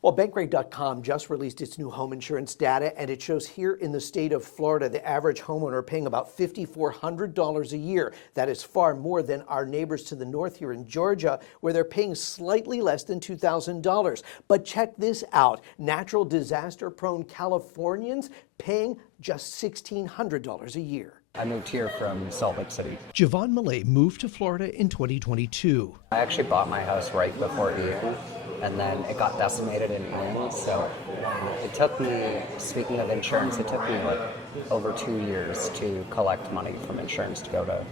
Well, Bankrate.com just released its new home insurance data, and it shows here in the state of Florida, the average homeowner paying about $5,400 a year. That is far more than our neighbors to the north here in Georgia, where they're paying slightly less than $2,000. But check this out. Natural disaster-prone Californians paying just $1,600 a year. I moved here from Salt Lake City. Jovan Millet moved to Florida in 2022. I actually bought my house right before Ian, and then it got decimated in Ian, so it took me, speaking of insurance, it took me like over 2 years to collect money from insurance to go to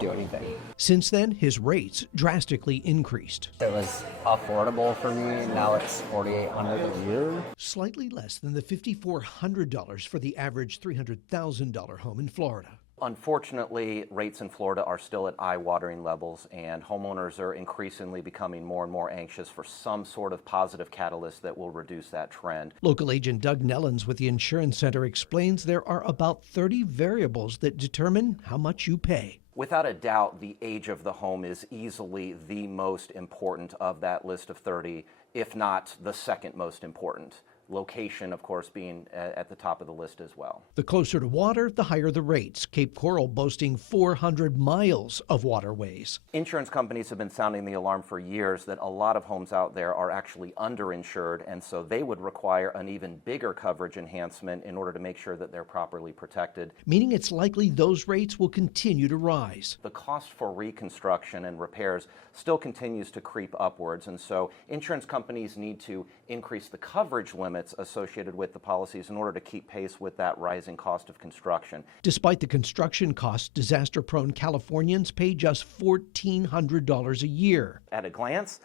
do anything. Since then, his rates drastically increased. It was affordable for me. Now it's $4,800 a year. Slightly less than the $5,400 for the average $300,000 home in Florida. Unfortunately, rates in Florida are still at eye-watering levels, and homeowners are increasingly becoming more and more anxious for some sort of positive catalyst that will reduce that trend. Local agent Doug Nellens with the Insurance Center explains there are about 30 variables that determine how much you pay. Without a doubt, the age of the home is easily the most important of that list of 30, if not the second most important. Location, of course, being at the top of the list as well. The closer to water, the higher the rates. Cape Coral boasting 400 miles of waterways. Insurance companies have been sounding the alarm for years that a lot of homes out there are actually underinsured, and so they would require an even bigger coverage enhancement in order to make sure that they're properly protected. Meaning it's likely those rates will continue to rise. The cost for reconstruction and repairs still continues to creep upwards, and so insurance companies need to increase the coverage limits associated with the policies in order to keep pace with that rising cost of construction. Despite the construction costs, disaster-prone Californians pay just $1,400 a year. At a glance,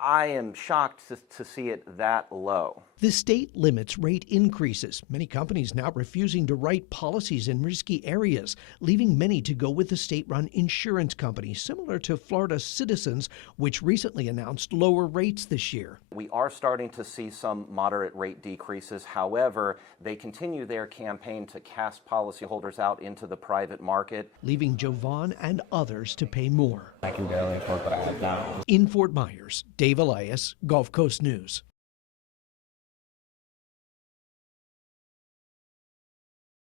I am shocked to see it that low. The state limits rate increases. Many companies now refusing to write policies in risky areas, leaving many to go with the state-run insurance company, similar to Florida Citizens, which recently announced lower rates this year. We are starting to see some moderate rate decreases. However, they continue their campaign to cast policyholders out into the private market, leaving Jovan and others to pay more. I can barely afford what I have now. In Fort Myers, Dave Elias, Gulf Coast News.